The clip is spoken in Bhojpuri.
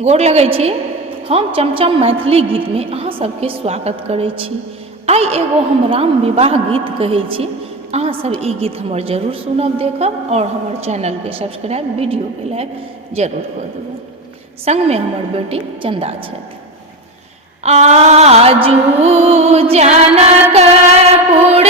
गोर लगै छी। हम चमचम मैथिली गीत में अहाँ सबके स्वागत करै छी। आई एगो हम राम विवाह गीत कहै छी। अहाँ सब ई गीत हमर जरूर सुनब, देखब और हमर चैनल के सब्सक्राइब, वीडियो के लाइक जरूर कऽ देबै। संग में हमर बेटी चंदा छथि। आजू जनकपुर